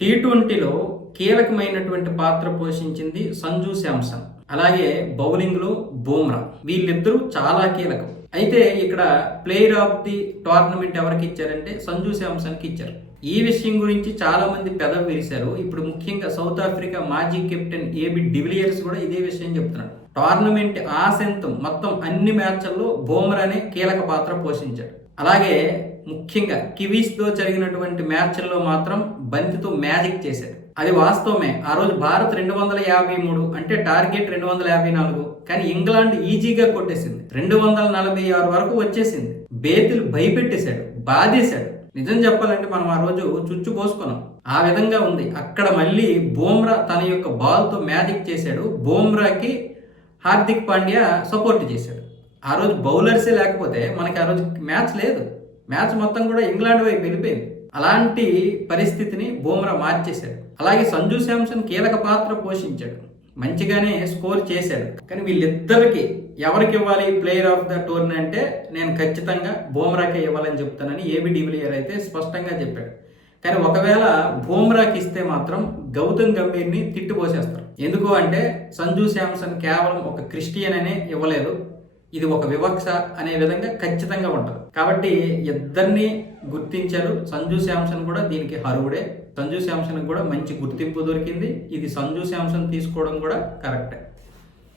టీ20లో కీలకమైనటువంటి పాత్ర పోషించింది సంజు శాంసన్. అలాగే బౌలింగ్లో బూమ్రా. వీళ్ళిద్దరూ చాలా కీలకం. అయితే ఇక్కడ ప్లేయర్ ఆఫ్ ది టోర్నమెంట్ ఎవరికి ఇచ్చారంటే సంజు శాంసన్కి ఇచ్చారు. ఈ విషయం గురించి చాలా మంది పెదవి విరిశారు. ఇప్పుడు ముఖ్యంగా సౌత్ ఆఫ్రికా మాజీ కెప్టెన్ ఏబి డివిలియర్స్ కూడా ఇదే విషయం చెప్తున్నాడు. టోర్నమెంట్ ఆశంతం మొత్తం అన్ని మ్యాచ్ల్లో బూమ్రానే కీలక పాత్ర పోషించాడు. అలాగే ముఖ్యంగా కివీస్తో జరిగినటువంటి మ్యాచ్ల్లో మాత్రం బంతితో మ్యాజిక్ చేశాడు. అది వాస్తవమే. ఆ రోజు భారత్ 253 అంటే టార్గెట్ 254, కానీ ఇంగ్లాండ్ ఈజీగా కొట్టేసింది. 246 వరకు వచ్చేసింది. బేతులు భయపెట్టేశాడు, బాధేశాడు. నిజం చెప్పాలంటే మనం ఆ రోజు చుచ్చు పోసుకున్నాం. ఆ విధంగా ఉంది. అక్కడ మళ్ళీ బూమ్రా తన యొక్క బాల్తో మ్యాజిక్ చేశాడు. బూమ్రాకి హార్దిక్ పాండ్యా సపోర్ట్ చేశాడు. ఆ రోజు బౌలర్సే లేకపోతే మనకి ఆ రోజు మ్యాచ్ లేదు. మ్యాచ్ మొత్తం కూడా ఇంగ్లాండ్ వైపు వెళ్ళిపోయింది. అలాంటి పరిస్థితిని బూమ్రా మార్చేశాడు. అలాగే సంజు శాంసన్ కీలక పాత్ర పోషించాడు, మంచిగానే స్కోర్ చేశాడు. కానీ వీళ్ళిద్దరికి ఎవరికి ఇవ్వాలి ప్లేయర్ ఆఫ్ ద టోర్నీ అంటే నేను ఖచ్చితంగా బూమ్రాకే ఇవ్వాలని చెప్తానని ఏబి డివిలియర్ అయితే స్పష్టంగా చెప్పాడు. కానీ ఒకవేళ బూమ్రాకి ఇస్తే మాత్రం గౌతమ్ గంభీర్ని తిట్టిపోసేస్తారు. ఎందుకు అంటే సంజు శాంసన్ కేవలం ఒక క్రిస్టియన్ అనే ఇవ్వలేదు, ఇది ఒక వివక్ష అనే విధంగా ఖచ్చితంగా ఉంటుంది. కాబట్టి ఇద్దరిని గుర్తించారు. సంజు శాంసన్ కూడా దీనికి అర్హుడే. సంజు శాంసన్ కూడా మంచి గుర్తింపు దొరికింది. ఇది సంజు శాంసన్ తీసుకోవడం కూడా కరెక్టే.